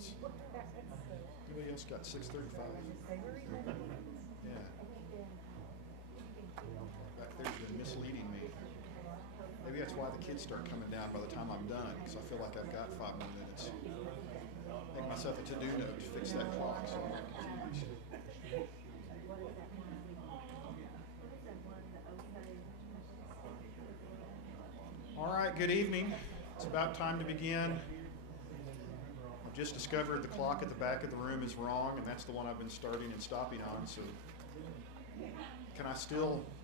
minutes. Anybody else got 6:35? Yeah. Back there's been misleading me. Maybe that's why the kids start coming down by the time I'm done, because I feel like I've got 5 more minutes. Make myself a to-do note to fix that clock so it continues. All right, good evening. It's about time to begin. I've just discovered the clock at the back of the room is wrong, and that's the one I've been starting and stopping on. So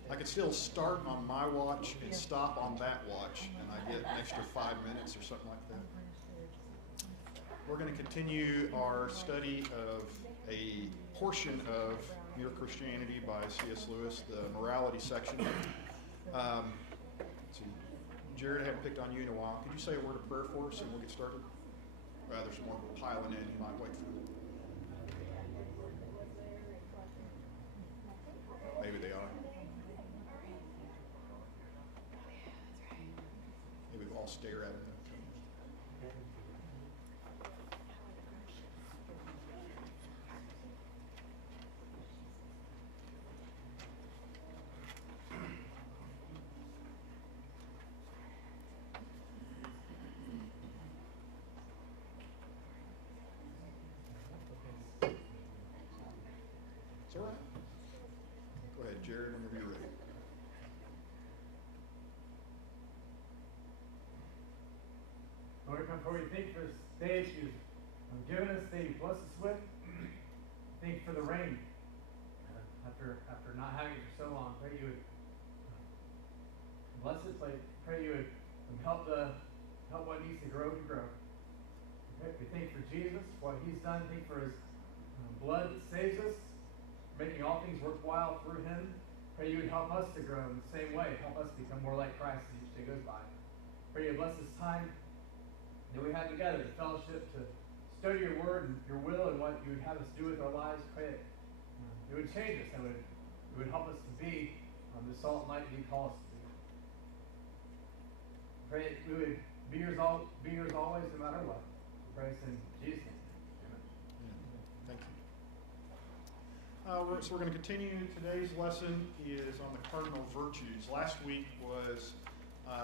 I could still start on my watch and stop on that watch, and I get an extra 5 minutes or something like that. We're going to continue our study of a portion of Mere Christianity by C.S. Lewis, the morality section. Let's see. Jared, I haven't picked on you in a while. Could you say a word of prayer for us and we'll get started? There's some more piling in. You might wait for them. Maybe they are. Maybe we'll all stare at them. It's all right. Go ahead, Jared, whenever you're ready. Lord, come forward. Thank you for this day that you've given us, that you blessed us with. Thank you for the rain. After not having it for so long, pray you would bless us. Pray you would help what needs to grow. Okay? We thank you for Jesus, what he's done. Thank you for his blood that saves us, making all things worthwhile through him. Pray you would help us to grow in the same way. Help us become more like Christ as each day goes by. Pray you would bless this time that we have together, the fellowship, to study your word and your will and what you would have us do with our lives. Pray that it would change us and it would help us to be the salt and light that you call us to be. Pray that we would be yours always, no matter what. We pray this in Jesus' name. Amen. Thank you. So we're going to continue. Today's lesson is on the cardinal virtues. Last week was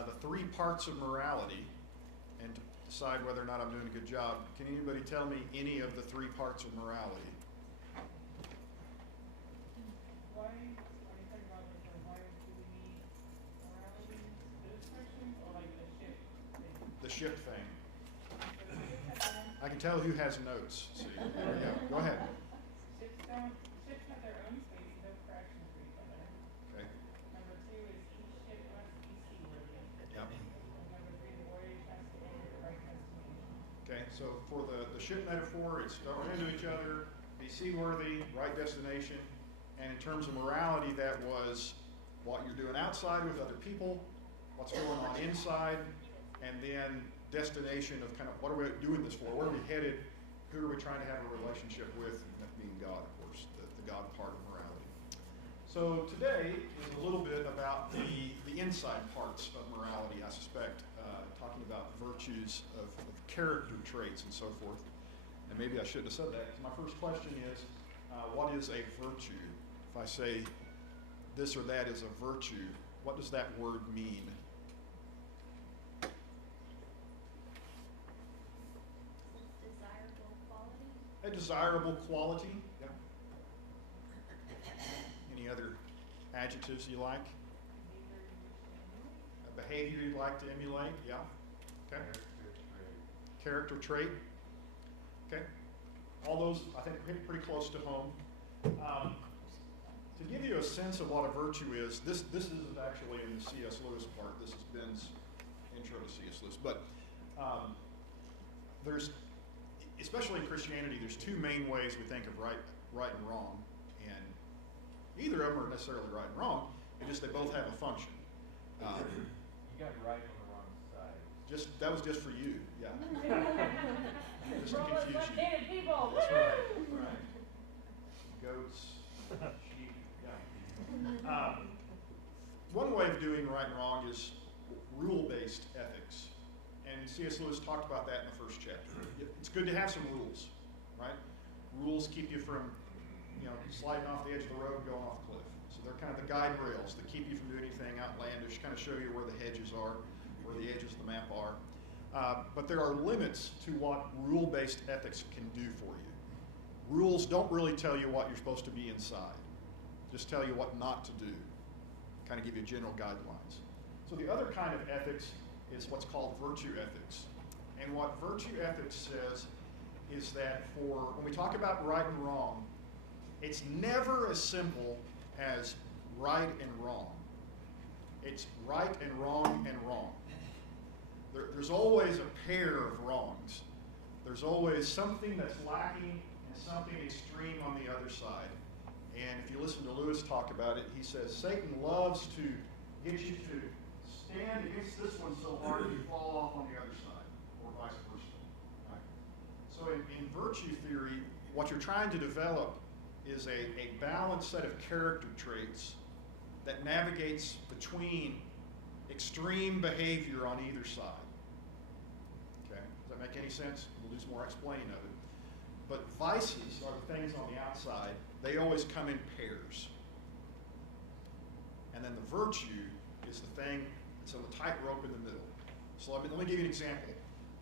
the 3 parts of morality, and to decide whether or not I'm doing a good job, can anybody tell me any of the 3 parts of morality? Why are you talking about why do we need morality? Those questions or like the ship thing? The ship thing. I can tell who has notes. See, there we go. Go ahead. Ships have their own space, no corrections for each other. Okay. Number 2 is each ship must be seaworthy. Yep. Number 3, the voyage has to end at the right destination. Okay, so for the ship metaphor, it's don't run into each other, be seaworthy, right destination. And in terms of morality, that was what you're doing outside with other people, what's going on inside, and then destination of kind of what are we doing this for? Where are we headed? Who are we trying to have a relationship with? And that being God, of course, the God part of morality. So today is a little bit about the inside parts of morality, I suspect, talking about virtues of character traits and so forth. And maybe I shouldn't have said that. My first question is, what is a virtue? If I say this or that is a virtue, what does that word mean? Desirable quality. A desirable quality. Yeah. Any other adjectives you like? A behavior you'd like to emulate? Yeah. Okay. Character trait. Okay. All those, I think, hit pretty close to home. To give you a sense of what a virtue is, this isn't actually in the C.S. Lewis part. This is Ben's intro to C.S. Lewis. But there's, especially in Christianity, there's 2 main ways we think of right and wrong. And neither of them are necessarily right and wrong. It's just they both have a function. You got right on the wrong side. That was just for you, yeah. Just to confuse you. Frustrated people. That's right. Goats, sheep, yeah. One way of doing right and wrong is rule-based ethics. And And C.S. Lewis talked about that in the first chapter. It's good to have some rules, right? Rules keep you from, sliding off the edge of the road and going off the cliff. So they're kind of the guide rails that keep you from doing anything outlandish, kind of show you where the hedges are, where the edges of the map are. But there are limits to what rule-based ethics can do for you. Rules don't really tell you what you're supposed to be inside. Just tell you what not to do. Kind of give you general guidelines. So the other kind of ethics is what's called virtue ethics. And what virtue ethics says is that when we talk about right and wrong, it's never as simple as right and wrong. It's right and wrong and wrong. There's always a pair of wrongs. There's always something that's lacking and something extreme on the other side. And if you listen to Lewis talk about it, he says Satan loves to get you to stand against this one so hard you fall off on the other side, or vice versa. Right? So in virtue theory, what you're trying to develop is a balanced set of character traits that navigates between extreme behavior on either side. Okay, does that make any sense? We'll do some more explaining of it. But vices are the things on the outside. They always come in pairs. And then the virtue is the thing that's on the tightrope in the middle. So let me give you an example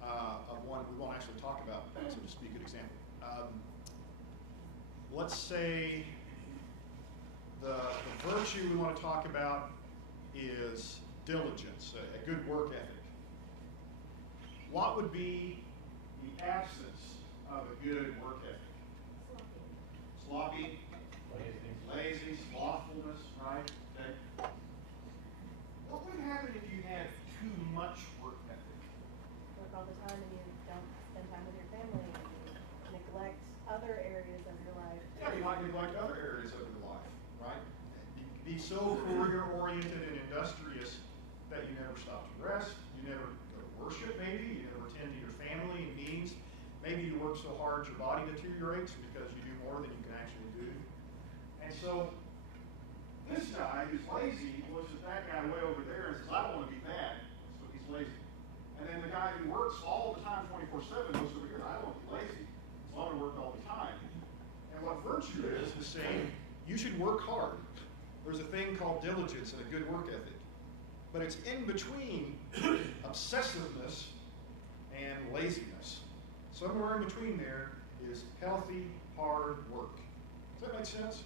of one we won't actually talk about, so just be a good example. Let's say the virtue we want to talk about is diligence, a good work ethic. What would be the absence of a good work ethic? Sloppy, lazy, slothfulness, right? Okay. What would happen if you had too much work ethic? Work all the time and you don't spend time with your family and you neglect other areas of your life. Yeah, you might neglect other areas of your life, right? Be so career-oriented and industrious that you never stop to rest, you never go to worship maybe, you never attend to your family and meetings. Maybe you work so hard your body deteriorates because you do more than you can actually do. And so this guy who's lazy looks at that guy way over there and says, I don't want to be bad, so he's lazy. And then the guy who works all the time 24/7 looks over here, I don't want to be lazy, so I'm going to work all the time. And what virtue is saying, you should work hard. There's a thing called diligence and a good work ethic. But it's in between obsessiveness and laziness. Somewhere in between there is healthy, hard work. Does that make sense?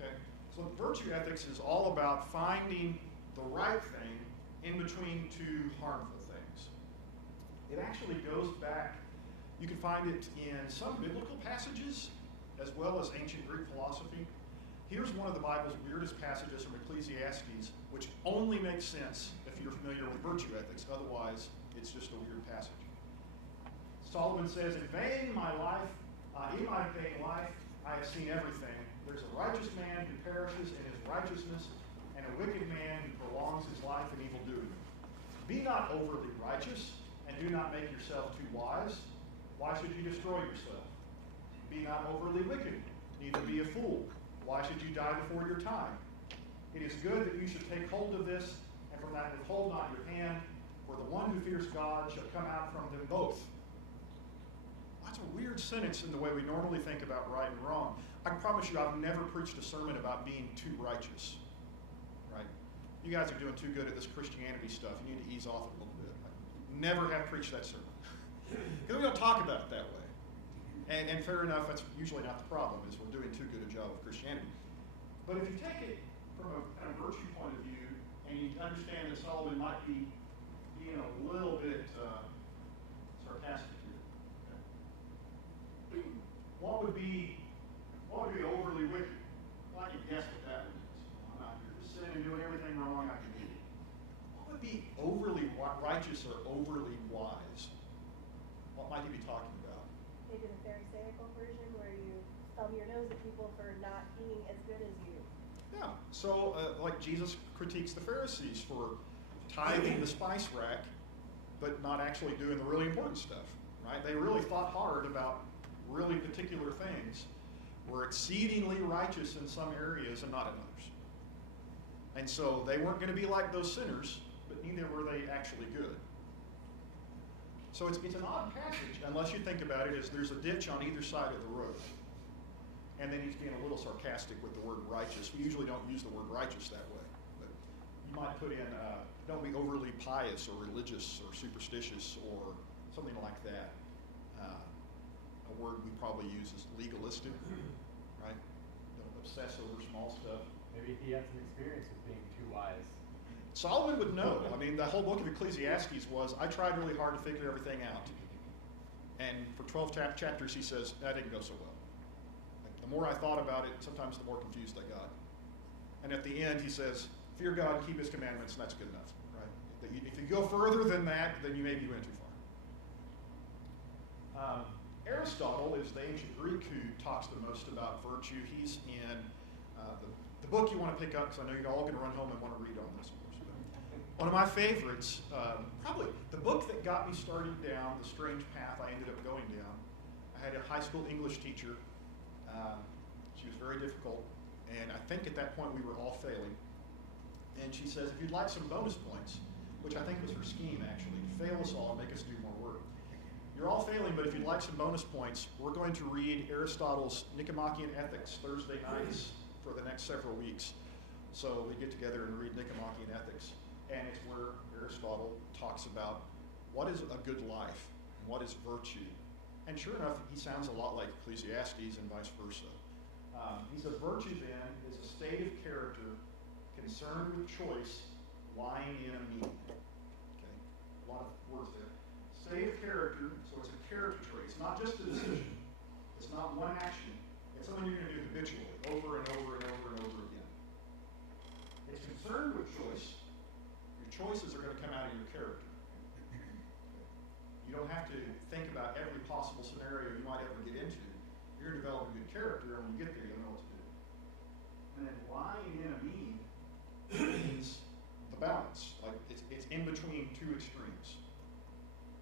Okay. So virtue ethics is all about finding the right thing in between two harmful things. It actually goes back, you can find it in some biblical passages as well as ancient Greek philosophy. Here's one of the Bible's weirdest passages from Ecclesiastes, which only makes sense if you're familiar with virtue ethics. Otherwise, it's just a weird passage. Solomon says, in my vain life, I have seen everything. There's a righteous man who perishes in his righteousness, and a wicked man who prolongs his life in evil doing. Be not overly righteous, and do not make yourself too wise. Why should you destroy yourself? Be not overly wicked, neither be a fool. Why should you die before your time? It is good that you should take hold of this, and from that withhold not your hand, for the one who fears God shall come out from them both. That's a weird sentence in the way we normally think about right and wrong. I can promise you I've never preached a sermon about being too righteous. Right? You guys are doing too good at this Christianity stuff. You need to ease off a little bit. Never have preached that sermon. Because we don't talk about it that way. And fair enough, that's usually not the problem, is we're doing too good a job of Christianity. But if you take it from a kind of virtue point of view, and you understand that Solomon might be being a little bit sarcastic here. Okay. What would be overly wicked? Well, I can guess what that one is. I'm out here just sitting and doing everything wrong I can do. What would be overly righteous or overly wise? What might he be talking about? Maybe the Pharisaical version where you thumb your nose at people for not being as good as you. Yeah, so like Jesus critiques the Pharisees for tithing the spice rack, but not actually doing the really important stuff, right? They really thought hard about really particular things, were exceedingly righteous in some areas and not in others. And so they weren't going to be like those sinners, but neither were they actually good. So it's an odd passage, unless you think about it, as there's a ditch on either side of the road. And then he's being a little sarcastic with the word righteous. We usually don't use the word righteous that way. But you might put in, don't be overly pious or religious or superstitious or something like that. A word we probably use is legalistic, right? Don't obsess over small stuff. Maybe he had some experience with being too wise. Solomon would know. I mean, the whole book of Ecclesiastes was, I tried really hard to figure everything out. And for 12 chapters, he says, that didn't go so well. Like, the more I thought about it, sometimes the more confused I got. And at the end, he says, fear God, keep his commandments, and that's good enough. Right? If you go further than that, then you maybe went too far. Aristotle is the ancient Greek who talks the most about virtue. He's in the book you want to pick up, because I know you're all going to run home and want to read on this, of course. One of my favorites, probably the book that got me started down the strange path I ended up going down. I had a high school English teacher. She was very difficult, and I think at that point we were all failing. And she says, if you'd like some bonus points, which I think was her scheme actually, to fail us all and make us do more work. You're all failing, but if you'd like some bonus points, we're going to read Aristotle's Nicomachean Ethics Thursday nights for the next several weeks. So we get together and read Nicomachean Ethics, and it's where Aristotle talks about what is a good life, and what is virtue. And sure enough, he sounds a lot like Ecclesiastes and vice versa. He says virtue then is a state of character concerned with choice lying in a meaning. Okay, a lot of words there. State of character, so it's a character trait. It's not just a decision. It's not one action. It's something you're going to do habitually, over and over and over and over again. It's concerned with choice. Your choices are going to come out of your character. You don't have to think about every possible scenario you might ever get into. You're developing good character, and when you get there, you'll know what to do. And then lying in a mean means the balance. Like it's in between two extremes.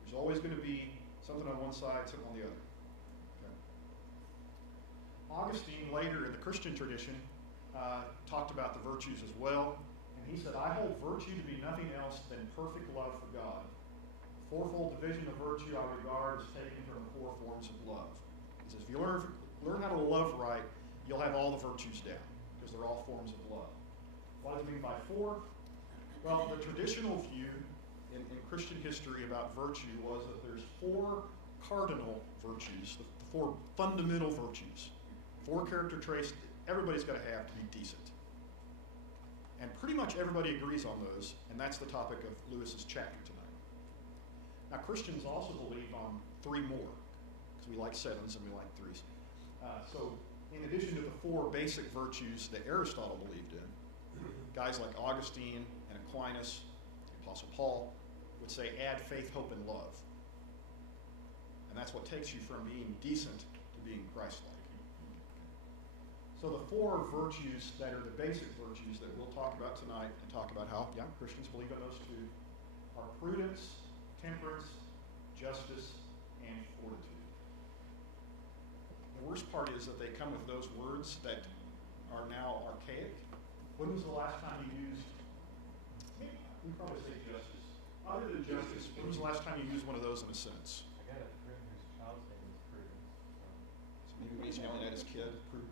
There's always going to be something on one side, something on the other. Okay. Augustine, later in the Christian tradition, talked about the virtues as well. And he said, I hold virtue to be nothing else than perfect love for God. The fourfold division of virtue I regard as taken from the four forms of love. He says, if you learn how to love right, you'll have all the virtues down, because they're all forms of love. What does it mean by four? Well, the traditional view in Christian history about virtue was that there's four cardinal virtues, the four fundamental virtues, four character traits that everybody's got to have to be decent. And pretty much everybody agrees on those, and that's the topic of Lewis's chapter tonight. Now, Christians also believe on three more, because we like sevens and we like threes. So, in addition to the four basic virtues that Aristotle believed in, guys like Augustine and Aquinas, the Apostle Paul, would say add faith, hope, and love. And that's what takes you from being decent to being Christ-like. So the four virtues that are the basic virtues that we'll talk about tonight and talk about how, Christians believe in those two, are prudence, temperance, justice, and fortitude. The worst part is that they come with those words that are now archaic. When was the last time you used, we probably say justice. Other than justice, when was the last time you used one of those in a sentence? I got a friend whose child's name is Prudence. So maybe he's yelling at his kid, prudence.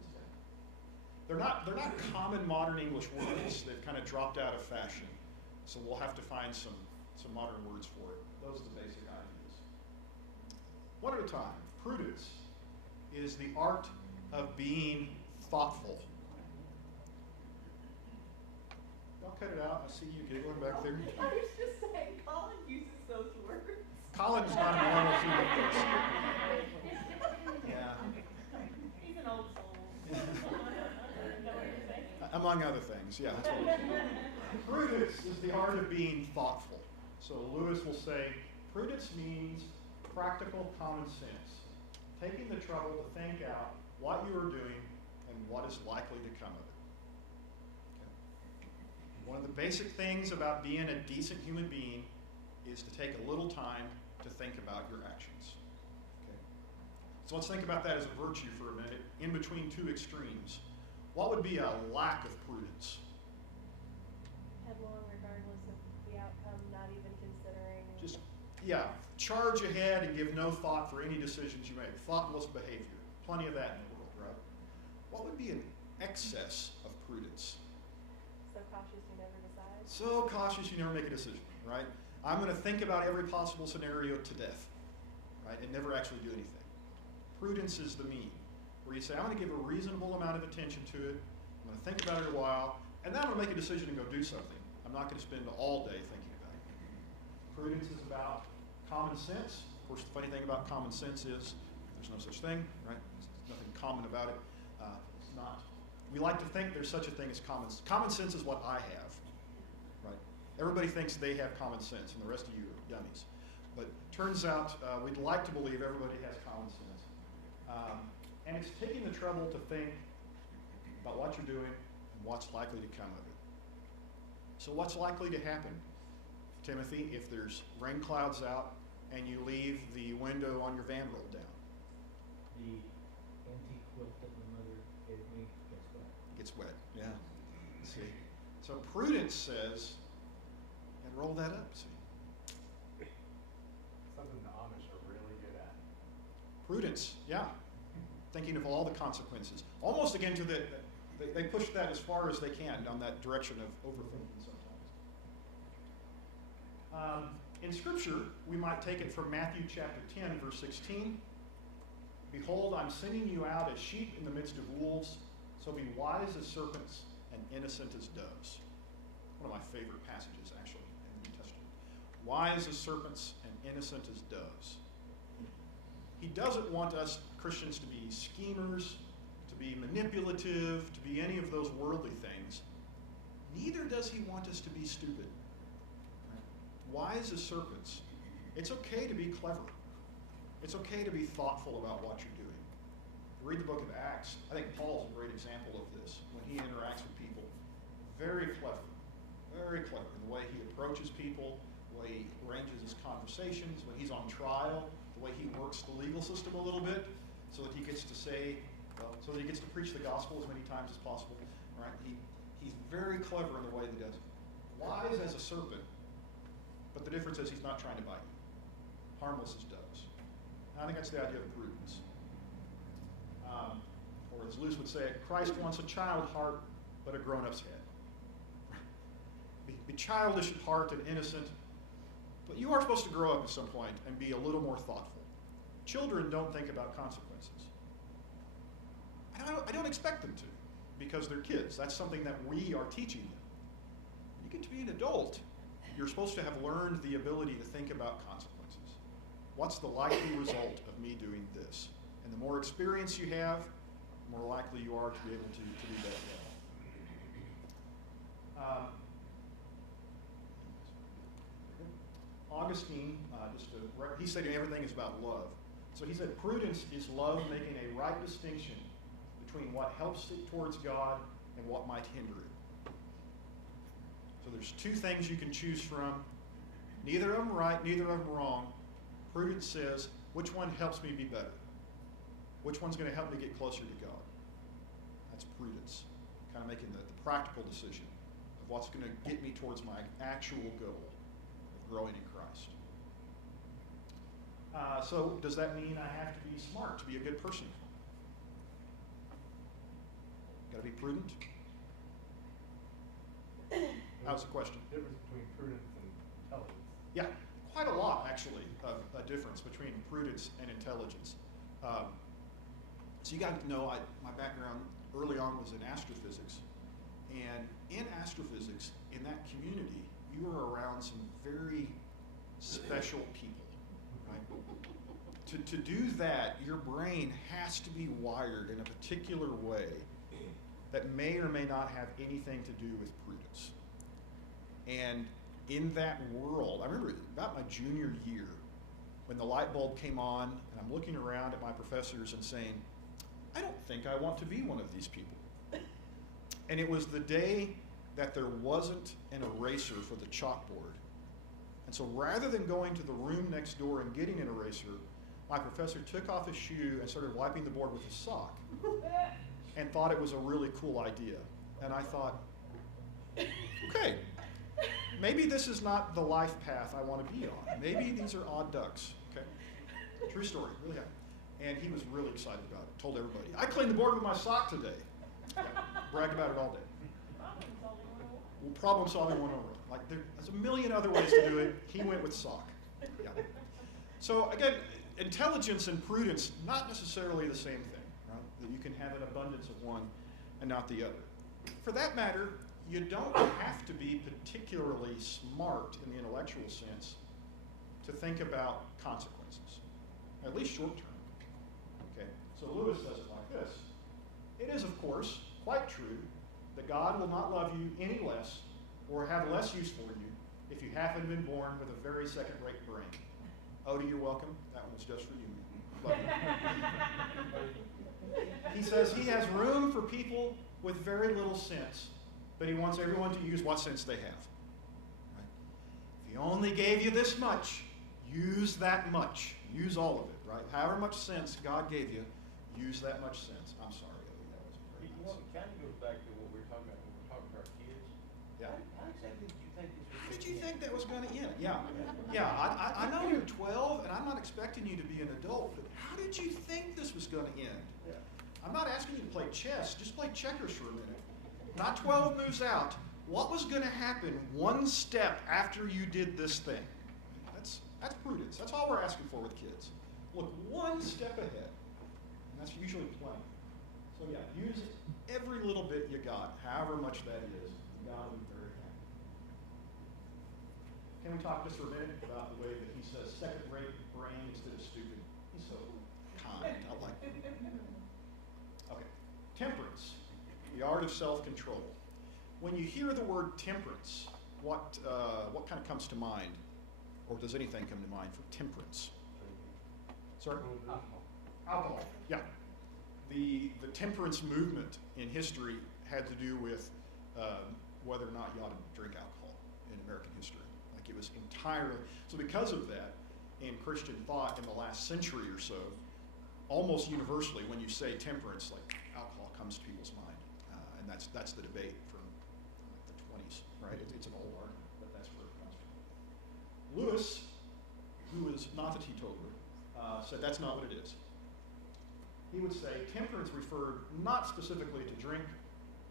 They're not common modern English words. They've kind of dropped out of fashion. So we'll have to find some modern words for it. Those are the basic ideas. One at a time. Prudence is the art of being thoughtful. Y'all cut it out. I see you giggling back there. I was just saying, Colin uses those words. Colin's not a normal human person. Yeah. He's an old soul. Is that what you're saying? Among other things, yeah. That's what Prudence is the art of being thoughtful. So Lewis will say, prudence means practical common sense, taking the trouble to think out what you are doing and what is likely to come of it. Okay. One of the basic things about being a decent human being is to take a little time to think about your actions. Okay. So let's think about that as a virtue for a minute, in between two extremes. What would be a lack of prudence? Headlong regardless of the outcome, not even considering. charge ahead and give no thought for any decisions you make. Thoughtless behavior. Plenty of that in the world, right? What would be an excess of prudence? So cautious you never decide. So cautious you never make a decision, right? I'm going to think about every possible scenario to death, right, and never actually do anything. Prudence is the mean, where you say, I'm going to give a reasonable amount of attention to it, I'm going to think about it a while, and then I'm going to make a decision and go do something. I'm not going to spend all day thinking about it. Prudence is about common sense. Of course, the funny thing about common sense is there's no such thing, right? There's nothing common about it. It's not. We like to think there's such a thing as common sense. Common sense is what I have, right? Everybody thinks they have common sense, and the rest of you are dummies. But turns out we'd like to believe everybody has common sense. And it's taking the trouble to think about what you're doing and what's likely to come of it. So what's likely to happen, Timothy, if there's rain clouds out and you leave the window on your van rolled down? The antique quilt that my mother gave me gets wet. Gets wet, yeah. See? So prudence says, and roll that up, see? Something the Amish are really good at. Prudence, yeah. Thinking of all the consequences. Almost again to they push that as far as they can down that direction of overthinking sometimes. In Scripture, we might take it from Matthew chapter 10, verse 16. Behold, I'm sending you out as sheep in the midst of wolves, so be wise as serpents and innocent as doves. One of my favorite passages, actually, in the New Testament. Wise as serpents and innocent as doves. He doesn't want us Christians to be schemers, to be manipulative, to be any of those worldly things. Neither does he want us to be stupid. Wise as serpents. It's okay to be clever. It's okay to be thoughtful about what you're doing. Read the book of Acts. I think Paul's a great example of this when he interacts with people. Very clever. Very clever in the way he approaches people, the way he arranges his conversations, when he's on trial, the way he works the legal system a little bit so that he gets to say, so that he gets to preach the gospel as many times as possible. Right? He's very clever in the way that he does it. Wise as a serpent, but the difference is he's not trying to bite you. Harmless as doves. I think that's the idea of prudence. Or as Lewis would say, Christ wants a child heart, but a grown-up's head. Be childish at heart and innocent, but you are supposed to grow up at some point and be a little more thoughtful. Children don't think about consequences. I don't expect them to, because they're kids. That's something that we are teaching them. When you get to be an adult, you're supposed to have learned the ability to think about consequences. What's the likely result of me doing this? And the more experience you have, the more likely you are to be able to do that well. Augustine, he said everything is about love. So he said prudence is love making a right distinction between what helps it towards God and what might hinder it. So there's two things you can choose from. Neither of them right, neither of them wrong. Prudence says, which one helps me be better? Which one's going to help me get closer to God? That's prudence. Kind of making the practical decision of what's going to get me towards my actual goal of growing in Christ. So does that mean I have to be smart to be a good person? Got to be prudent? How's the question? Difference between prudence and intelligence. Yeah, quite a lot, actually, of a difference between prudence and intelligence. So you got to know, my background early on was in astrophysics. And in astrophysics, in that community, you were around some very special people. Right? To do that, your brain has to be wired in a particular way that may or may not have anything to do with prudence. And in that world, I remember about my junior year, when the light bulb came on, and I'm looking around at my professors and saying, I don't think I want to be one of these people. And it was the day that there wasn't an eraser for the chalkboard. And so rather than going to the room next door and getting an eraser, my professor took off his shoe and started wiping the board with his sock and thought it was a really cool idea. And I thought, okay, maybe this is not the life path I want to be on. Maybe these are odd ducks. Okay, true story, really happened. And he was really excited about it. Told everybody, I cleaned the board with my sock today. Yeah, bragged about it all day. Well, problem solving 101. Like there's a million other ways to do it. He went with sock. Yeah. So again, intelligence and prudence, not necessarily the same thing. Right? That you can have an abundance of one and not the other. For that matter, you don't have to be particularly smart in the intellectual sense to think about consequences, at least short term. Okay. So Lewis says it like this. It is, of course, quite true that God will not love you any less or have less use for you if you happen to have been born with a very second-rate brain. Odie, you're welcome. That one was just for you. Love you. He says he has room for people with very little sense, but he wants everyone to use what sense they have. Right? If he only gave you this much, use that much. Use all of it, right? However much sense God gave you, use that much sense. I'm sorry, Odie, that wasn't very nice. Well, it kind of goes back to what we were talking about when we were talking to our kids. Yeah. How exactly did you think this was How did you think that was going to end? Yeah. I know you're 12, and I'm not expecting you to be an adult, but how did you think this was going to end? Yeah. I'm not asking you to play chess. Just play checkers for a minute. Not 12 moves out. What was going to happen one step after you did this thing? That's prudence. That's all we're asking for with kids. Look one step ahead. And that's usually plenty. So yeah, use every little bit you got, however much that is. God will be very happy. Can we talk just for a minute about the way that he says second-rate brain instead of stupid? He's so kind. I like it. Okay. Temperance, the art of self-control. When you hear the word temperance, what kind of comes to mind? Or does anything come to mind for temperance? Sorry? Alcohol. Yeah. The temperance movement in history had to do with whether or not you ought to drink alcohol in American history. Like it was entirely, so because of that, in Christian thought in the last century or so, almost universally when you say temperance, like alcohol comes to people's mind. And that's the debate from the 20s, right? It's an old argument, but that's where it comes from. Lewis, who is not a teetotaler, said that's not what it is. He would say temperance referred not specifically to drink,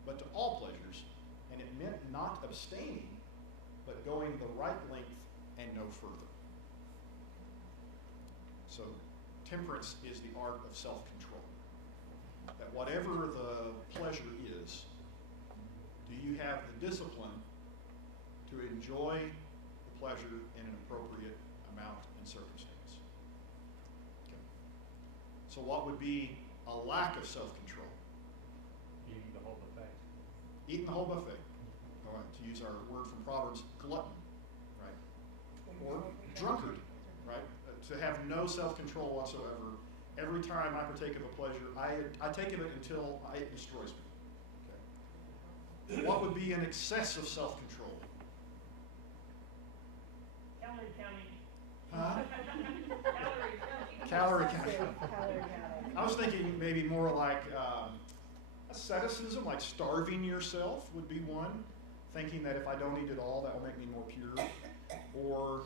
but to all pleasures, and it meant not abstaining, but going the right length and no further. So temperance is the art of self-control. That whatever the pleasure is, do you have the discipline to enjoy the pleasure in an appropriate amount and circumstance? Okay. So what would be a lack of self-control? Eating the whole buffet. Eating the whole buffet. All right, to use our word from Proverbs, glutton, right? Or drunkard, right? To have no self-control whatsoever. Every time I partake of a pleasure, I take of it until it destroys me. Okay. What would be an excess of self-control? Calorie counting. Huh? Calorie Calorie counting. counting. Calorie counting. I was thinking maybe more like asceticism, like starving yourself would be one. Thinking that if I don't eat it all, that will make me more pure. Or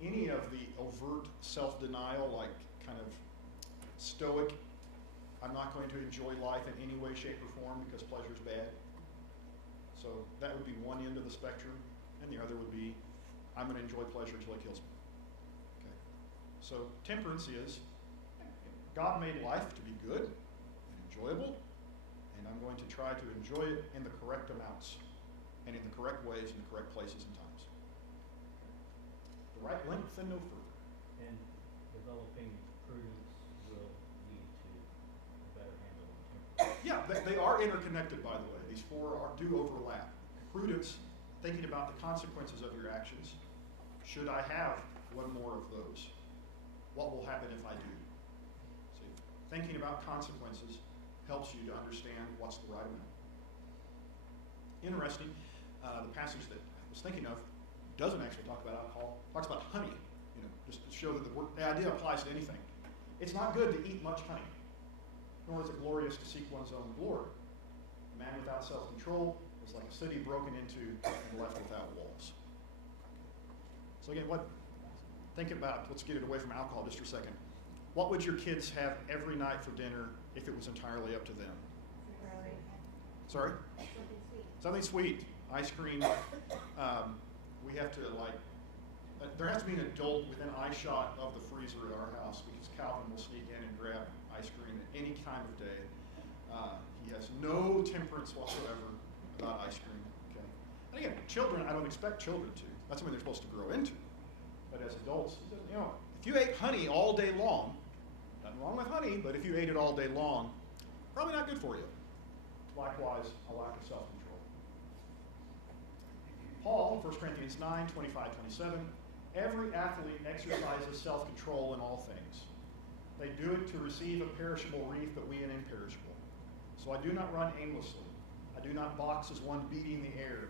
any of the overt self-denial, like kind of stoic, I'm not going to enjoy life in any way, shape, or form because pleasure's bad. So that would be one end of the spectrum. And the other would be, I'm going to enjoy pleasure until it kills me. Okay. So temperance is, God made life to be good and enjoyable, and I'm going to try to enjoy it in the correct amounts and in the correct ways in the correct places and times. The right length and no further. And developing prudence will lead to a better handle on temperance. Yeah, they are interconnected, by the way. These four do overlap. Prudence, thinking about the consequences of your actions. Should I have one more of those? What will happen if I do? See, thinking about consequences helps you to understand what's the right amount. Interesting, the passage that I was thinking of doesn't actually talk about alcohol. It talks about honey, just to show that the idea applies to anything. It's not good to eat much honey, nor is it glorious to seek one's own glory. A man without self-control is It's like a city broken into and left without walls. So again, think about, let's get it away from alcohol just for a second. What would your kids have every night for dinner if it was entirely up to them? Right. Sorry? Something sweet. Something sweet. Ice cream. We have to there has to be an adult within eyeshot of the freezer at our house because Calvin will sneak in and grab ice cream at any time of day. He has no temperance whatsoever about ice cream. Okay. And again, children, I don't expect children to. That's something they're supposed to grow into. But as adults, if you ate honey all day long, nothing wrong with honey, but if you ate it all day long, probably not good for you. Likewise, a lack of self-control. Paul, 1 Corinthians 9, 25, 27, every athlete exercises self-control in all things. They do it to receive a perishable wreath, but we an imperishable. So I do not run aimlessly. I do not box as one beating the air,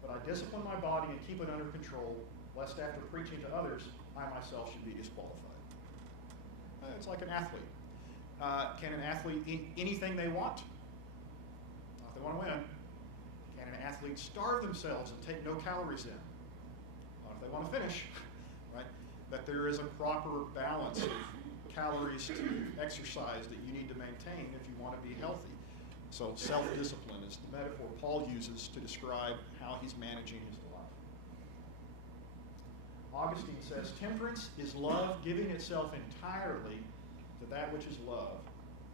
but I discipline my body and keep it under control, lest after preaching to others, I myself should be disqualified. It's like an athlete. Can an athlete eat anything they want? Not if they want to win. Can an athlete starve themselves and take no calories in? Not if they want to finish, right? That there is a proper balance of calories to exercise that you need to maintain if you want to be healthy. So self-discipline is the metaphor Paul uses to describe how he's managing his life. Augustine says, temperance is love giving itself entirely to that which is love.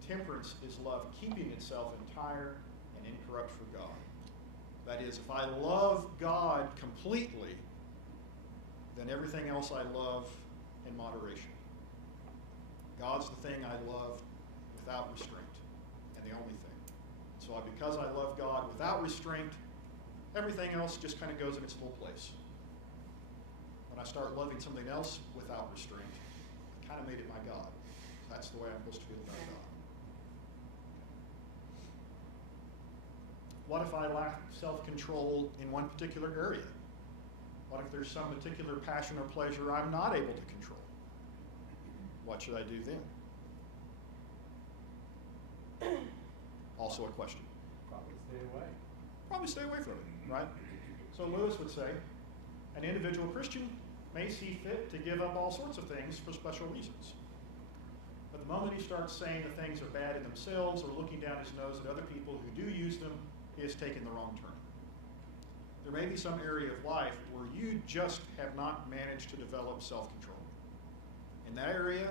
Temperance is love keeping itself entire and incorrupt for God. That is, if I love God completely, then everything else I love in moderation. God's the thing I love without restraint, and the only thing. So because I love God without restraint, everything else just kind of goes in its little place. When I start loving something else without restraint, I kind of made it my God. That's the way I'm supposed to feel about God. What if I lack self-control in one particular area? What if there's some particular passion or pleasure I'm not able to control? What should I do then? Also a question. Probably stay away. Probably stay away from it, right? So Lewis would say, an individual Christian may see fit to give up all sorts of things for special reasons. But the moment he starts saying the things are bad in themselves or looking down his nose at other people who do use them, he has taken the wrong turn. There may be some area of life where you just have not managed to develop self-control. In that area,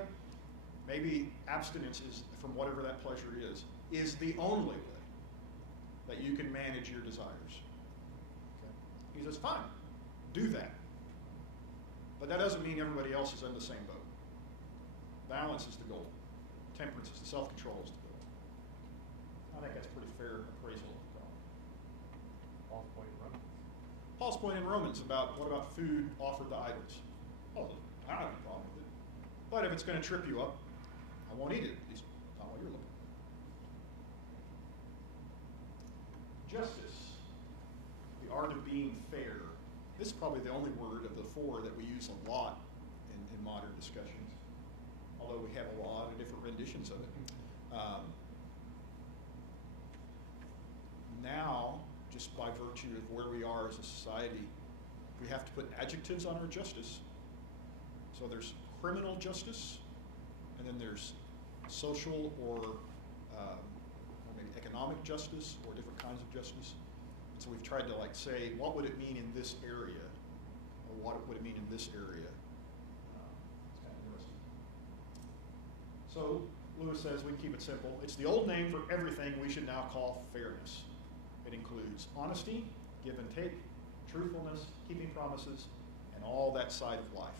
maybe abstinence is, from whatever that pleasure is the only way that you can manage your desires. Okay? He says, fine, do that. But that doesn't mean everybody else is in the same boat. Balance is the goal. Temperance is the self-control is the goal. I think that's a pretty fair appraisal of the problem. Paul's point in Romans. Paul's point in Romans about what about food offered to idols? Oh, I don't have a problem with it. But if it's going to trip you up, I won't eat it, at least not while you're looking. Justice, the art of being fair. This is probably the only word of the four that we use a lot in modern discussions, although we have a lot of different renditions of it. Now, just by virtue of where we are as a society, we have to put adjectives on our justice. So there's criminal justice, and then there's social or maybe economic justice or different kinds of justice. And so we've tried to say, what would it mean in this area? Or what would it mean in this area? It's kind of interesting. So Lewis says we can keep it simple. It's the old name for everything we should now call fairness. It includes honesty, give and take, truthfulness, keeping promises, and all that side of life.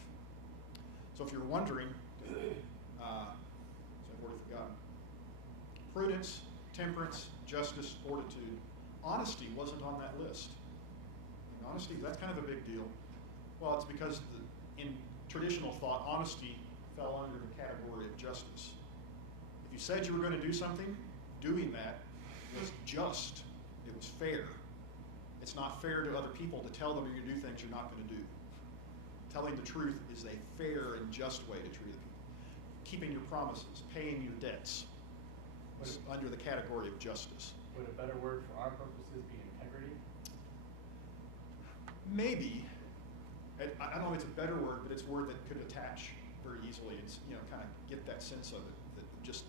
So if you're wondering, so I've already forgotten. Prudence, temperance, justice, fortitude. Honesty wasn't on that list. And honesty, that's kind of a big deal. Well, it's because in traditional thought, honesty fell under the category of justice. If you said you were going to do something, doing that was just. It was fair. It's not fair to other people to tell them you're going to do things you're not going to do. Telling the truth is a fair and just way to treat people. Keeping your promises, paying your debts, is under the category of justice. Would a better word for our purposes be integrity? maybe, I don't know if it's a better word, but it's a word that could attach very easily. It's, kind of get that sense of it, that just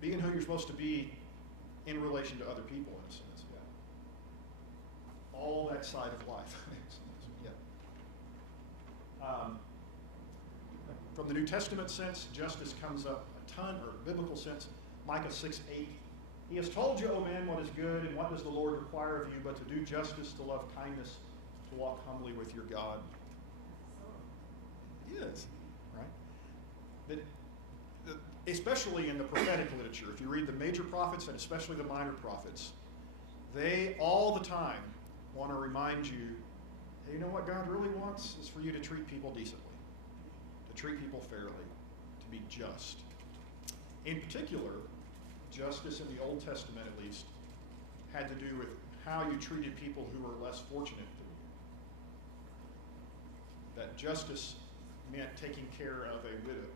being who you're supposed to be in relation to other people, in a sense. Yeah. All that side of life. Yeah. From the New Testament sense, justice comes up a ton, or biblical sense, Micah 6:8. He has told you, O man, what is good, and what does the Lord require of you, but to do justice, to love kindness, to walk humbly with your God. It is, right? But especially in the prophetic literature, if you read the major prophets and especially the minor prophets, they all the time want to remind you, hey, you know what God really wants is for you to treat people decently, to treat people fairly, to be just. In particular, justice in the Old Testament, at least, had to do with how you treated people who were less fortunate than you. That justice meant taking care of a widow.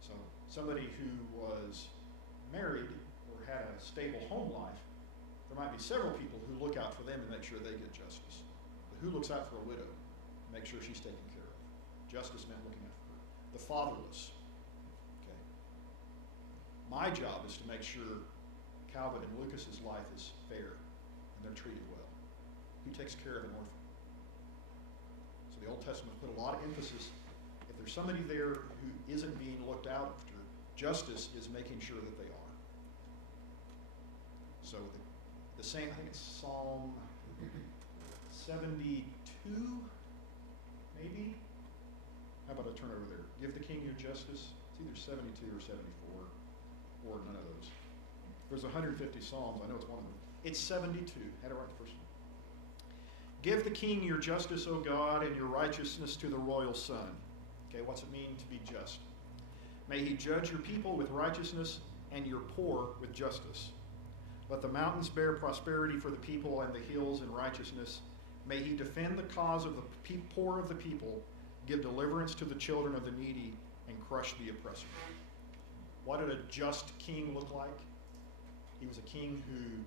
So somebody who was married or had a stable home life, there might be several people who look out for them and make sure they get justice. But who looks out for a widow? Make sure she's taken care of. Justice meant looking out for her. The fatherless. Okay. My job is to make sure Calvin and Lucas's life is fair and they're treated well. Who takes care of an orphan? So the Old Testament put a lot of emphasis. If there's somebody there who isn't being looked out after, justice is making sure that they are. So the same, I think it's Psalm 72, maybe? How about I turn over there? Give the king your justice. It's either 72 or 74, or none of those. There's 150 Psalms. I know it's one of them. It's 72. Had it right the first one. Give the king your justice, O God, and your righteousness to the royal son. Okay, what's it mean to be just? May he judge your people with righteousness and your poor with justice. Let the mountains bear prosperity for the people and the hills in righteousness. May he defend the cause of the poor of the people, give deliverance to the children of the needy, and crush the oppressor. What did a just king look like? He was a king who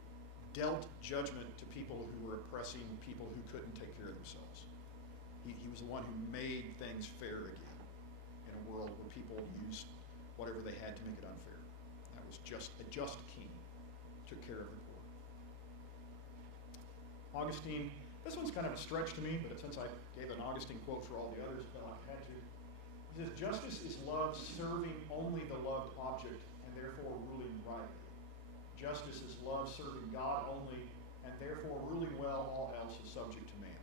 dealt judgment to people who were oppressing people who couldn't take care of themselves. He was the one who made things fair again in a world where people used whatever they had to make it unfair. That was just a just king. Took care of the poor. Augustine, this one's kind of a stretch to me, but since I gave an Augustine quote for all the others, I felt like I had to. He says, justice is love serving only the loved object and therefore ruling rightly. Justice is love serving God only and therefore ruling well all else is subject to man.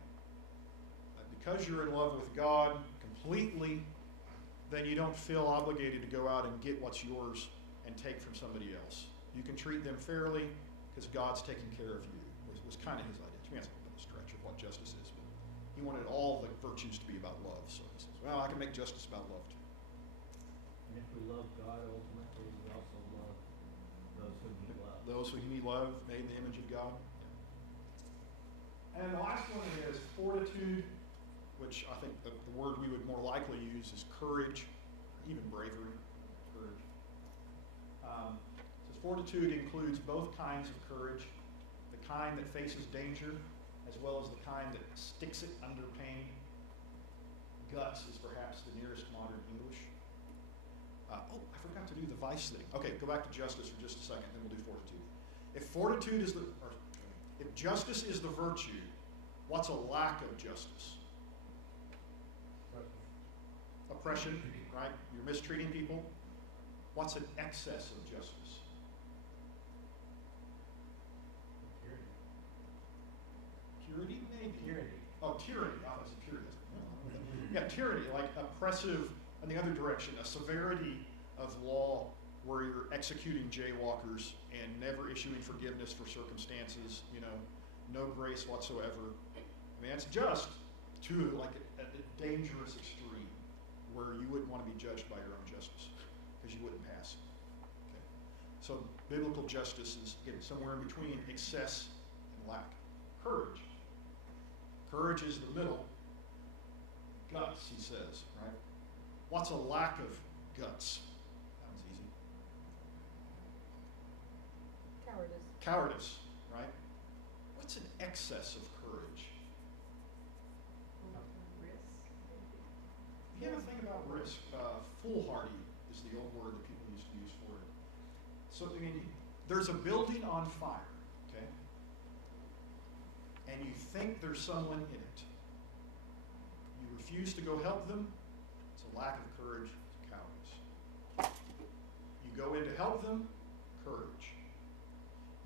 Because you're in love with God completely, then you don't feel obligated to go out and get what's yours and take from somebody else. You can treat them fairly because God's taking care of you, was kind of his idea. To me, that's a little bit of a stretch of what justice is, but he wanted all the virtues to be about love. So he says, well, I can make justice about love too. And if we love God ultimately, we also love those whom he loves. Those whom he loved, made in the image of God. And the last one is fortitude, which I think the word we would more likely use is courage, even bravery, courage. Fortitude includes both kinds of courage, the kind that faces danger, as well as the kind that sticks it under pain. Guts is perhaps the nearest modern English. I forgot to do the vice thing. Okay, go back to justice for just a second, then we'll do fortitude. If justice is the virtue, what's a lack of justice? Oppression, right? You're mistreating people. What's an excess of justice? Purity, maybe. Tyranny. Oh, tyranny. Oh, that's tyranny. Yeah, tyranny, like oppressive in the other direction, a severity of law where you're executing jaywalkers and never issuing forgiveness for circumstances, no grace whatsoever. I mean, that's just to like a dangerous extreme where you wouldn't want to be judged by your own justice because you wouldn't pass. Okay. So biblical justice is, again, somewhere in between excess and lack. Courage. Courage is the middle. Guts, he says, right? What's a lack of guts? That one's easy. Cowardice. Cowardice, right? What's an excess of courage? Risk. You ever think about risk? Foolhardy is the old word that people used to use for it. So, I mean, there's a building on fire, okay? And you think there's someone in it. You refuse to go help them. It's a lack of courage, it's cowardice. You go in to help them, courage.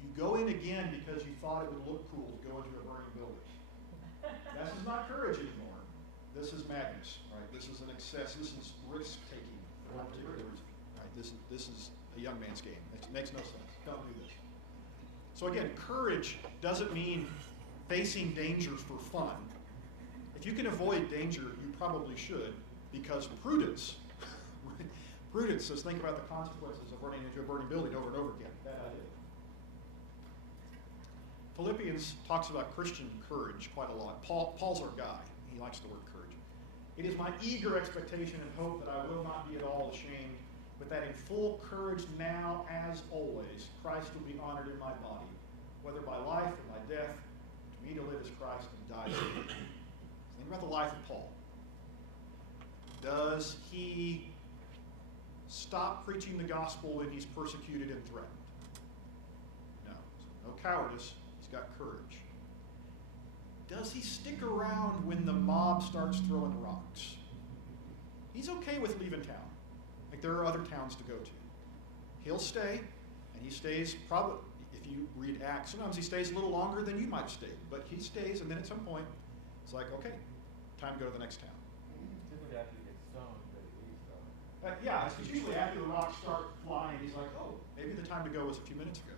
You go in again because you thought it would look cool to go into a burning building. This is not courage anymore. This is madness, right? This is an excess. This is risk-taking for no particular reason, right? This is a young man's game. It makes no sense. Don't do this. So again, courage doesn't mean facing danger for fun. If you can avoid danger, you probably should, because prudence, prudence says think about the consequences of running into a burning building over and over again. Bad idea. Philippians talks about Christian courage quite a lot. Paul's our guy. He likes the word courage. It is my eager expectation and hope that I will not be at all ashamed, but that in full courage now, as always, Christ will be honored in my body, whether by life or by death. To me to live is Christ, and die is gain. Think about the life of Paul. Does he stop preaching the gospel when he's persecuted and threatened? No. So no cowardice. He's got courage. Does he stick around when the mob starts throwing rocks? He's okay with leaving town. Like there are other towns to go to. He'll stay, and he stays probably, if you read Acts, sometimes he stays a little longer than you might stay. But he stays, and then at some point, it's like, okay, time to go to the next town. Typically after you get stoned, that he leaves though. Yeah, it's usually after the rocks start flying, he's like, oh, maybe the time to go was a few minutes ago.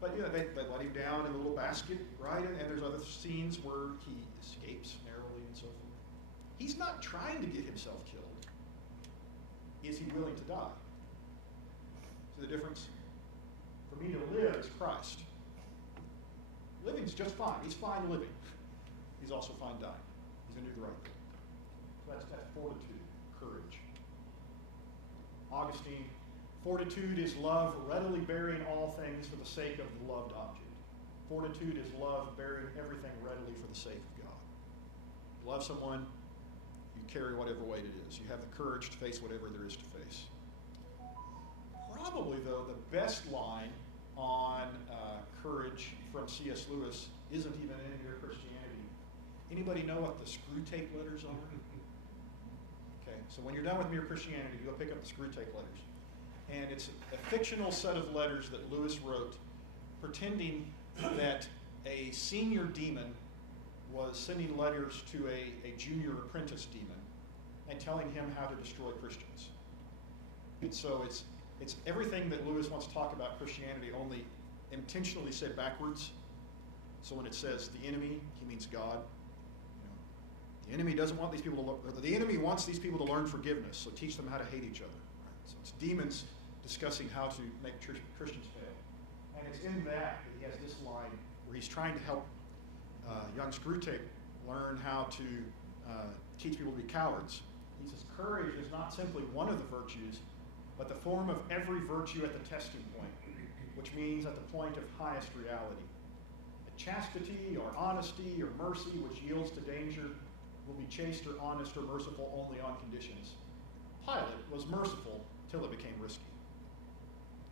But yeah, they let him down in a little basket, right? And there's other scenes where he escapes narrowly and so forth. He's not trying to get himself killed. Is he willing to die? See the difference? For me to live is Christ. Living's just fine. He's fine living. He's also fine dying. He's going to do the right thing. So that's fortitude, courage. Augustine, fortitude is love, readily bearing all things for the sake of the loved object. Fortitude is love, bearing everything readily for the sake of God. You love someone, you carry whatever weight it is. You have the courage to face whatever there is to face. Probably, though, the best line on courage from C.S. Lewis isn't even in Mere Christianity. Anybody know what the screw tape letters are? Okay, so when you're done with Mere Christianity, you go pick up the screw tape letters. And it's a fictional set of letters that Lewis wrote pretending that a senior demon was sending letters to a junior apprentice demon and telling him how to destroy Christians. And so it's everything that Lewis wants to talk about Christianity, only intentionally said backwards. So when it says the enemy, he means God. The enemy doesn't want these people to learn. The enemy wants these people to learn forgiveness, so teach them how to hate each other. So it's demons discussing how to make Christians fail. And it's in that he has this line where he's trying to help young Screwtape learn how to teach people to be cowards. He says, courage is not simply one of the virtues, but the form of every virtue at the testing point, which means at the point of highest reality. A chastity or honesty or mercy which yields to danger will be chaste or honest or merciful only on conditions. Pilate was merciful till it became risky.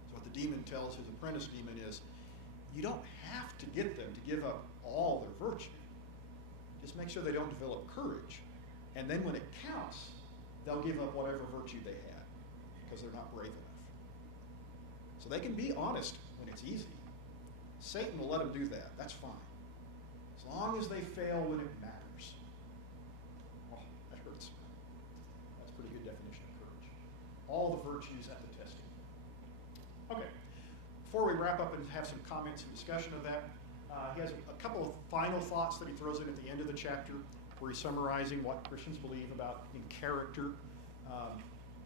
So what the demon tells his apprentice demon is, you don't have to get them to give up all their virtue. Just make sure they don't develop courage. And then when it counts, they'll give up whatever virtue they had because they're not brave enough. So they can be honest when it's easy. Satan will let them do that. That's fine. As long as they fail when it matters. Oh, that hurts. That's a pretty good definition of courage. All the virtues at the testing. Okay. Before we wrap up and have some comments and discussion of that, he has a couple of final thoughts that he throws in at the end of the chapter where he's summarizing what Christians believe about in character.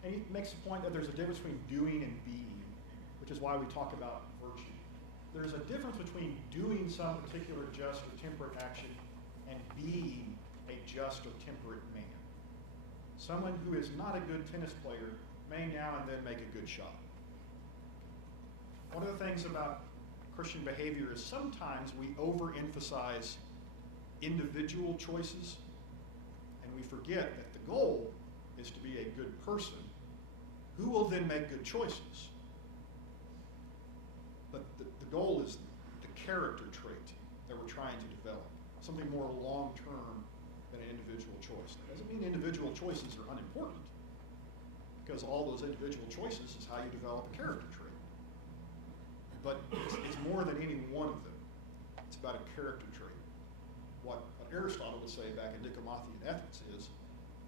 And he makes the point that there's a difference between doing and being, which is why we talk about virtue. There's a difference between doing some particular just or temperate action and being a just or temperate man. Someone who is not a good tennis player may now and then make a good shot. One of the things about Christian behavior is sometimes we overemphasize individual choices, and we forget that the goal is to be a good person who will then make good choices. But the goal is the character trait that we're trying to develop, something more long-term than an individual choice. That doesn't mean individual choices are unimportant, because all those individual choices is how you develop a character trait. But it's more than any one of them. It's about a character trait. What Aristotle would say back in Nicomachean ethics is,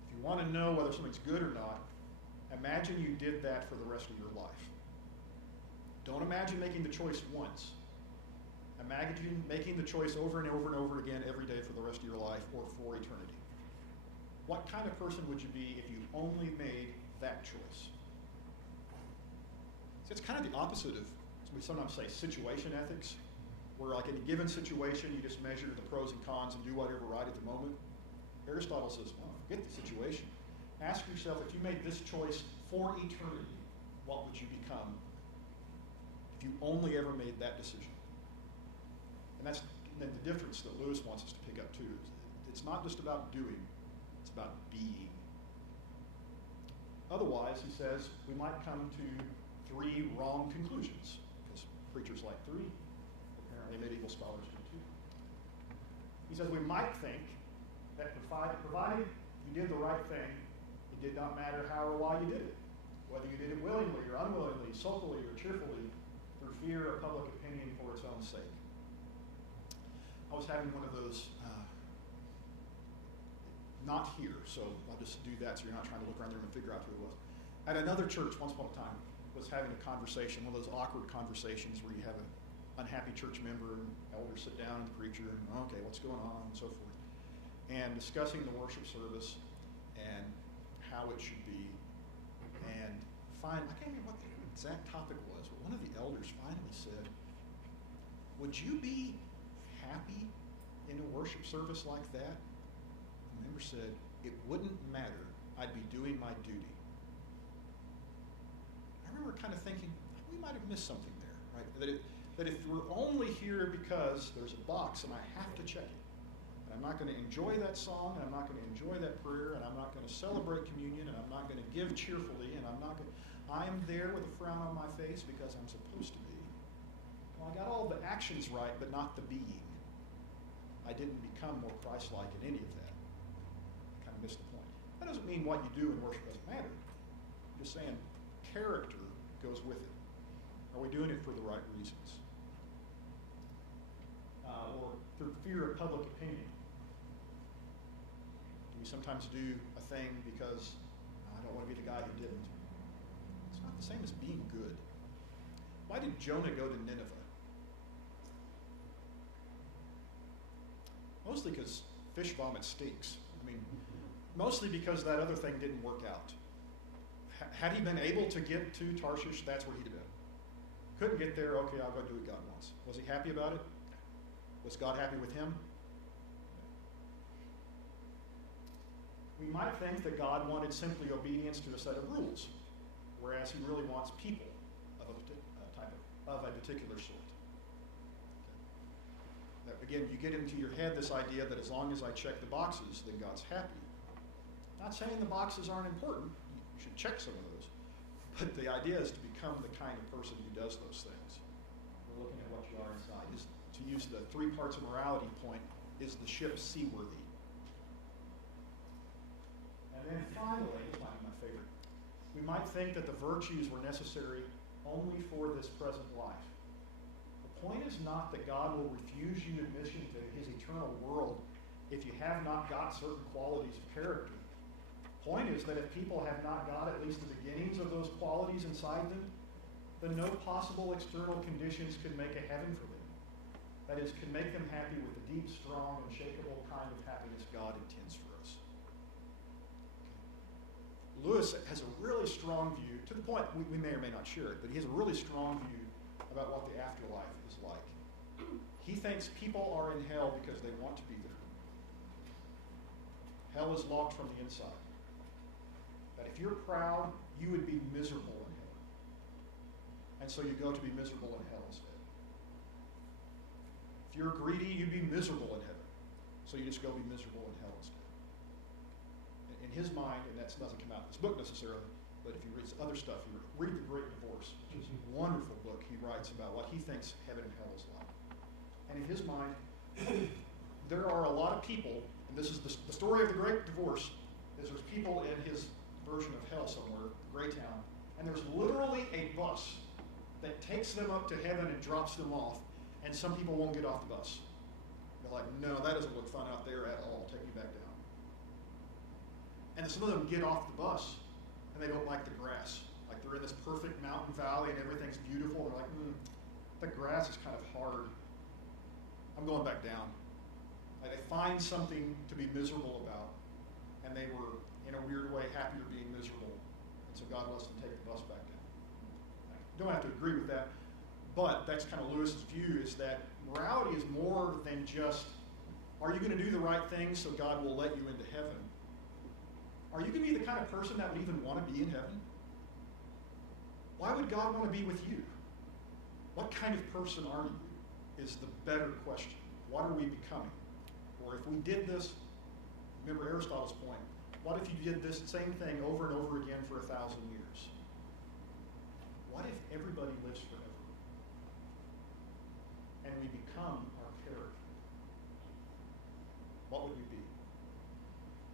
if you want to know whether something's good or not, imagine you did that for the rest of your life. Don't imagine making the choice once. Imagine making the choice over and over and over again every day for the rest of your life or for eternity. What kind of person would you be if you only made that choice? See, it's kind of the opposite of, we sometimes say, situation ethics, where like in a given situation you just measure the pros and cons and do whatever right at the moment. Aristotle says, well, forget the situation. Ask yourself, if you made this choice for eternity, what would you become if you only ever made that decision? And that's the difference that Lewis wants us to pick up too. It's not just about doing, it's about being. Otherwise, he says, we might come to 3 wrong conclusions, because preachers like 3. Apparently medieval scholars do too. He says we might think that provided you did the right thing, it did not matter how or why you did it. Whether you did it willingly or unwillingly, sulkily or cheerfully, through fear of public opinion for its own sake. I was having one of those, not here, so I'll just do that so you're not trying to look around the room and figure out who it was. At another church, once upon a time, was having a conversation, one of those awkward conversations where you have an unhappy church member and elders sit down and the preacher and, okay, what's going on, and so forth. And discussing the worship service and how it should be. And finally, I can't remember what the exact topic was, but one of the elders finally said, would you be happy in a worship service like that? The member said, it wouldn't matter. I'd be doing my duty. I remember kind of thinking, we might have missed something there, right? That if we're only here because there's a box and I have to check it, and I'm not going to enjoy that song, and I'm not going to enjoy that prayer, and I'm not going to celebrate communion, and I'm not going to give cheerfully, and I'm there with a frown on my face because I'm supposed to be. Well, I got all the actions right, but not the being. I didn't become more Christ-like in any of that. I kind of missed the point. That doesn't mean what you do in worship doesn't matter. I'm just saying character goes with it. Are we doing it for the right reasons? Or through fear of public opinion? Do we sometimes do a thing because I don't want to be the guy who didn't? It's not the same as being good. Why did Jonah go to Nineveh? Mostly because fish vomit stinks. I mean, mostly because that other thing didn't work out. Had he been able to get to Tarshish, that's where he'd have been. Couldn't get there, okay, I'll go do what God wants. Was he happy about it? Was God happy with him? We might think that God wanted simply obedience to a set of rules, whereas he really wants people of a particular sort. That, again, you get into your head this idea that as long as I check the boxes, then God's happy. Not saying the boxes aren't important. You should check some of those. But the idea is to become the kind of person who does those things. We're looking at what you are inside. To use the 3 parts of morality point, is the ship seaworthy? And then finally, this might be my favorite, we might think that the virtues were necessary only for this present life. The point is not that God will refuse you admission to his eternal world if you have not got certain qualities of character. The point is that if people have not got at least the beginnings of those qualities inside them, then no possible external conditions could make a heaven for them. That is, can make them happy with the deep, strong, unshakable kind of happiness God intends for us. Lewis has a really strong view, to the point we may or may not share it, but he has a really strong view about what the afterlife is like. He thinks people are in hell because they want to be there. Hell is locked from the inside. That if you're proud, you would be miserable in hell. And so you go to be miserable in hell instead. If you're greedy, you'd be miserable in heaven. So you just go be miserable in hell instead. In his mind, and that doesn't come out in this book necessarily, but if you read other stuff, you read The Great Divorce, which is a wonderful book he writes about what he thinks heaven and hell is like. And in his mind, there are a lot of people, and this is the story of the Great Divorce, is there's people in his version of hell somewhere, Greytown, and there's literally a bus that takes them up to heaven and drops them off, and some people won't get off the bus. They're like, no, that doesn't look fun out there at all. Take me back down. And some of them get off the bus, and they don't like the grass. Like they're in this perfect mountain valley, and everything's beautiful, and they're like, the grass is kind of hard. I'm going back down. Like they find something to be miserable about, and they were, in a weird way, happier being miserable. And so God lets them take the bus back down. You don't have to agree with that, but that's kind of Lewis's view, is that morality is more than just, are you going to do the right thing so God will let you into heaven? Are you going to be the kind of person that would even want to be in heaven? Why would God want to be with you? What kind of person are you is the better question. What are we becoming? Or if we did this, remember Aristotle's point, what if you did this same thing over and over again for 1,000 years? What if everybody lives forever? And we become our character? What would we be?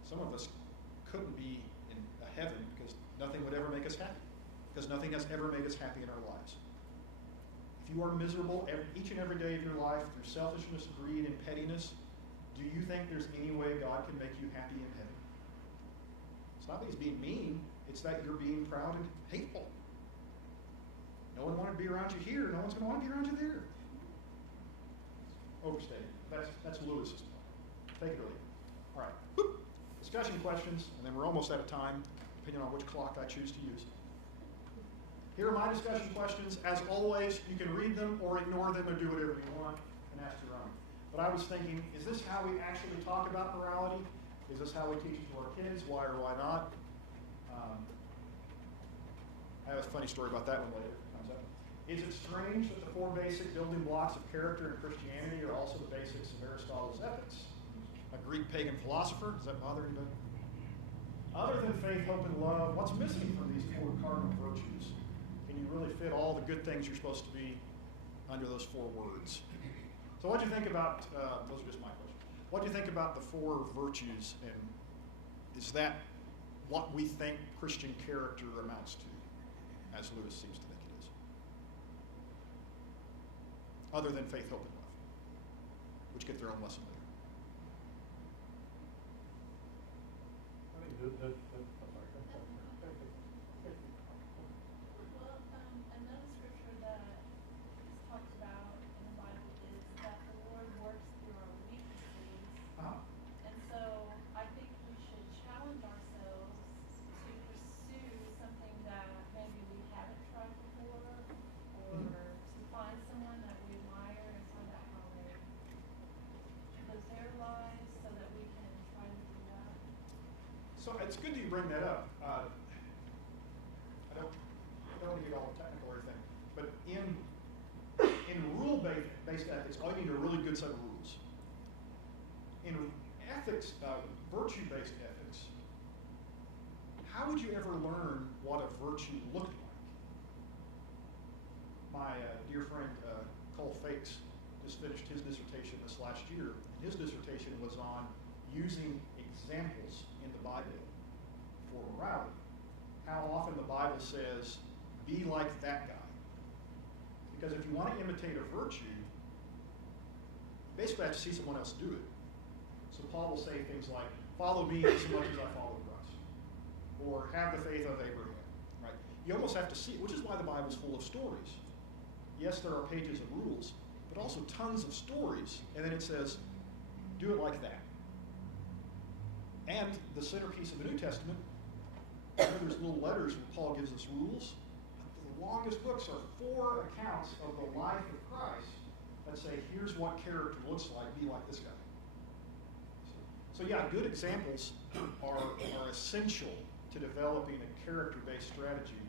Some of us couldn't be in a heaven because nothing would ever make us happy. Because nothing has ever made us happy in our lives. If you are miserable each and every day of your life through selfishness, greed, and pettiness, do you think there's any way God can make you happy in heaven? It's not that he's being mean, it's that you're being proud and hateful. No one wanted to be around you here, no one's going to want to be around you there. Overstated. That's Lewis's point. Take it or leave it. All right. Whoop. Discussion questions, and then we're almost out of time, depending on which clock I choose to use. Here are my discussion questions. As always, you can read them or ignore them or do whatever you want and ask your own. But I was thinking, is this how we actually talk about morality? Is this how we teach it to our kids? Why or why not? I have a funny story about that one later. Comes up. Is it strange that the 4 basic building blocks of character in Christianity are also the basics of Aristotle's ethics? A Greek pagan philosopher? Does that bother anybody? Other than faith, hope, and love, what's missing from these 4 cardinal virtues? Can you really fit all the good things you're supposed to be under those 4 words? So what do you think about, those are just my questions. What do you think about the 4 virtues, and is that what we think Christian character amounts to, as Lewis seems to think it is? Other than faith, hope, and love, which get their own lesson later. I think I'm sorry. Well, another scripture that is talked about in the Bible is that the Lord works through our weaknesses. And so I think we should challenge ourselves to pursue something that maybe we haven't tried before, or to find someone that we admire and find out how they live their lives so that we can try to do that. So it's good that you bring that up. I don't want to get all technical or anything, but in rule-based ethics, all you need are a really good set of rules. In ethics, virtue-based ethics, how would you ever learn what a virtue looked like? My dear friend Cole Fakes just finished his dissertation this last year, and his dissertation was on using examples in the Bible for morality. How often the Bible says, be like that guy. Because if you want to imitate a virtue, you basically have to see someone else do it. So Paul will say things like, follow me as much as I follow Christ. Or have the faith of Abraham. Right? You almost have to see it, which is why the Bible's full of stories. Yes, there are pages of rules, but also tons of stories. And then it says, do it like that. And the centerpiece of the New Testament, there's little letters where Paul gives us rules. The longest books are 4 accounts of the life of Christ that say, here's what character looks like, be like this guy. So yeah, good examples are essential to developing a character-based strategy.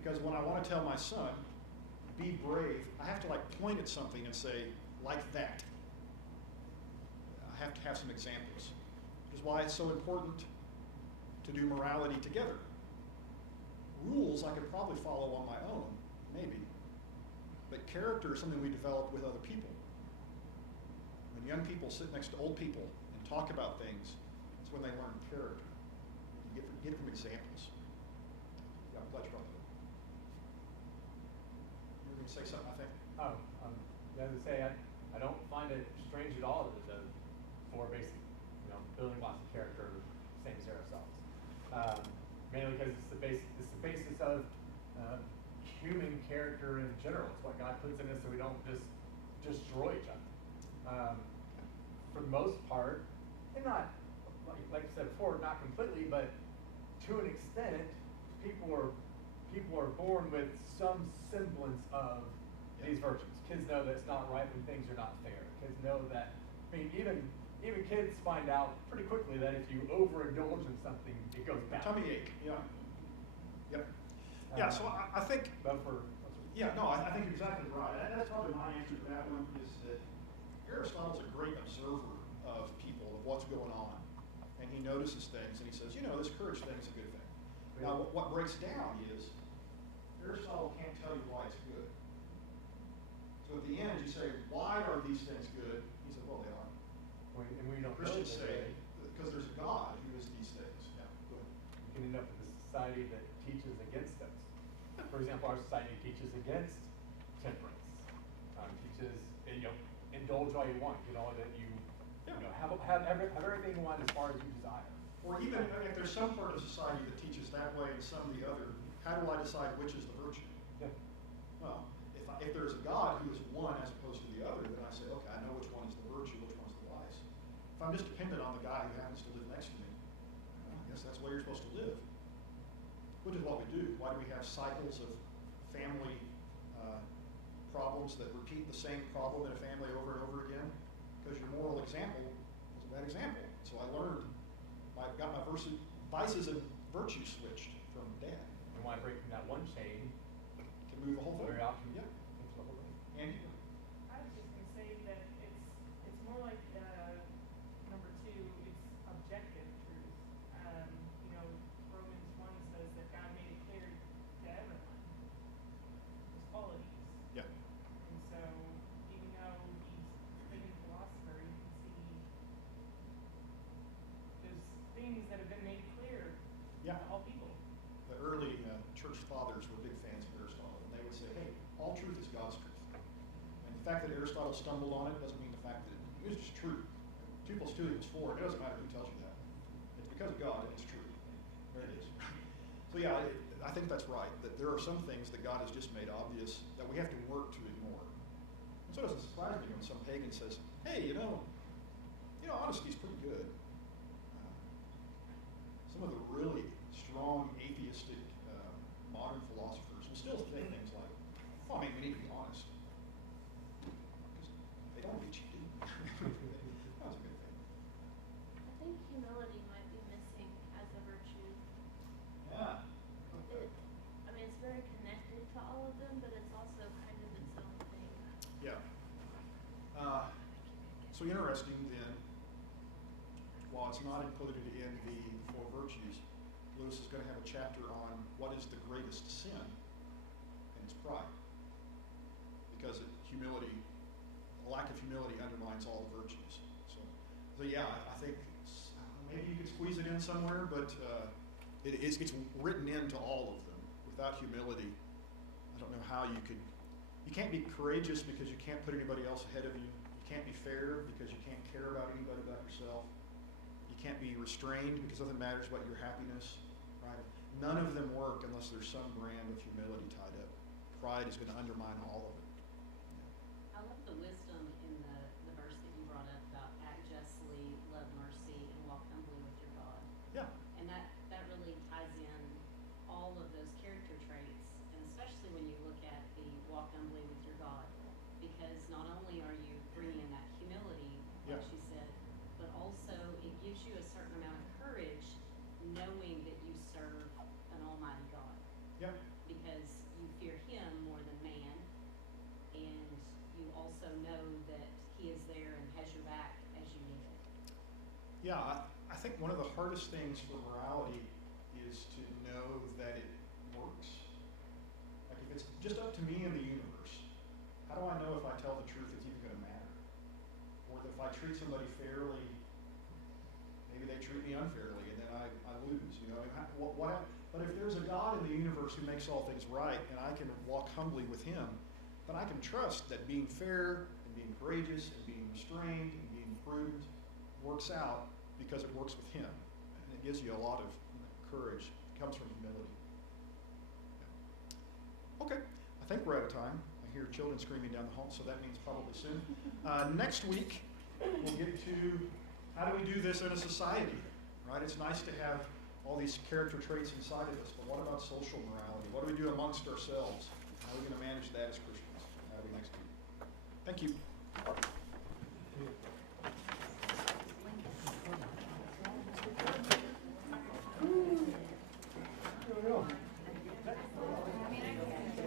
Because when I want to tell my son, be brave, I have to like point at something and say, like that. I have to have some examples, which is why it's so important to do morality together. Rules I could probably follow on my own, maybe, but character is something we develop with other people. When young people sit next to old people and talk about things, it's when they learn character. You get them examples. Yeah, I'm glad you brought that up. You were going to say something, I think? As I say, I don't find it strange at all that the four basic, building blocks of character are the same as Aristotle's. Mainly because it's the basis of human character in general. It's what God puts in us so we don't just destroy each other. For the most part, and not, like I said before, not completely, but to an extent, people are born with some semblance of these virtues. Kids know that it's not right when things are not fair. Kids know that, even kids find out pretty quickly that if you overindulge in something, it goes bad. Tummy ache, yeah. Yep. Yeah, so I think, I think you're exactly right. That's probably my answer to that one, is that Aristotle's a great observer of people, of what's going on. And he notices things, and he says, this courage thing is a good thing. Now, what breaks down is, Aristotle can't tell you why it's good. So at the end, you say, why are these things good? He said, well, they are. And we don't Christians know say, because there's a God who is these things. Yeah, go ahead. you can end up with a society that teaches against us. For example, our society teaches against temperance. Teaches, indulge all you want. That you have everything you want as far as you desire. Or even if there's some part of society that teaches that way and some the other, how do I decide which is the virtue? Yeah. Well, if there's a God who is one as opposed to the other, then I say, okay, I know which one is the virtue, which one's the vice. If I'm just dependent on the guy who happens to live next to me, I guess that's the way you're supposed to live. Which is what we do. Why do we have cycles of family problems that repeat the same problem in a family over and over again? Because your moral example was a bad example. So I learned, I got my vices and virtues switched from dad. And why break from that one chain To move the whole thing. very often? Yeah. Into the whole thing. Andy? I was just gonna say that it's more like number two. It's objective truth. Romans 1 says that God made it clear to everyone his qualities. Yeah. And so, even though he's a pagan philosopher, you can see there's things that have been made clear Yeah. to all people. The early church fathers were big fans of Aristotle, and they would say, hey, all truth is God's truth. And the fact that Aristotle stumbled on it doesn't mean the fact that it was just true. 2 + 2 = 4. It doesn't matter who tells you that. It's because of God and it's true. There it is. So yeah, I think that's right, that there are some things that God has just made obvious that we have to work to ignore. And so it doesn't surprise me when some pagan says, hey, honesty's pretty good. Some of the really strong atheistic modern philosophers will still say things like, we need to be honest. Because they don't get cheated. That's a good thing. I think humility might be missing as a virtue. Yeah. It's very connected to all of them, but it's also kind of its own thing. Yeah. So interesting then, while it's not included in the 4 virtues, Lewis is going to have a chapter on what is the greatest sin, and it's pride. Because a lack of humility undermines all the virtues. So yeah, I think maybe you could squeeze it in somewhere, but it's written into all of them. Without humility, I don't know how you can't be courageous because you can't put anybody else ahead of you. You can't be fair because you can't care about anybody but yourself. You can't be restrained because nothing matters but your happiness, right? None of them work unless there's some brand of humility tied up. Pride is going to undermine all of it. I love the wisdom in the verse that you brought up about act justly, love mercy, and walk humbly with your God. Yeah. And that really ties in all of those character traits, and especially when you look at the walk humbly with your God, because not only are you bringing in that humility, like she said, but also it gives you a certain amount of courage knowing that you serve an almighty God. Yeah. Because you fear him more than man, and you also also know that He is there and has your back as you need it. Yeah, I think one of the hardest things for morality is to know that it works. Like if it's just up to me and the universe, how do I know if I tell the truth it's even going to matter? Or if I treat somebody fairly, maybe they treat me unfairly and then I lose, you know? But if there's a God in the universe who makes all things right and I can walk humbly with Him, then I can trust that being fair and being courageous and being restrained and being prudent works out because it works with Him. And it gives you a lot of courage. It comes from humility. Okay, I think we're out of time. I hear children screaming down the hall, so that means probably soon. Next week, we'll get to how do we do this in a society, right? It's nice to have all these character traits inside of us, but what about social morality? What do we do amongst ourselves? How are we going to manage that as Christians? That'll be next week. Thank you. Here we go.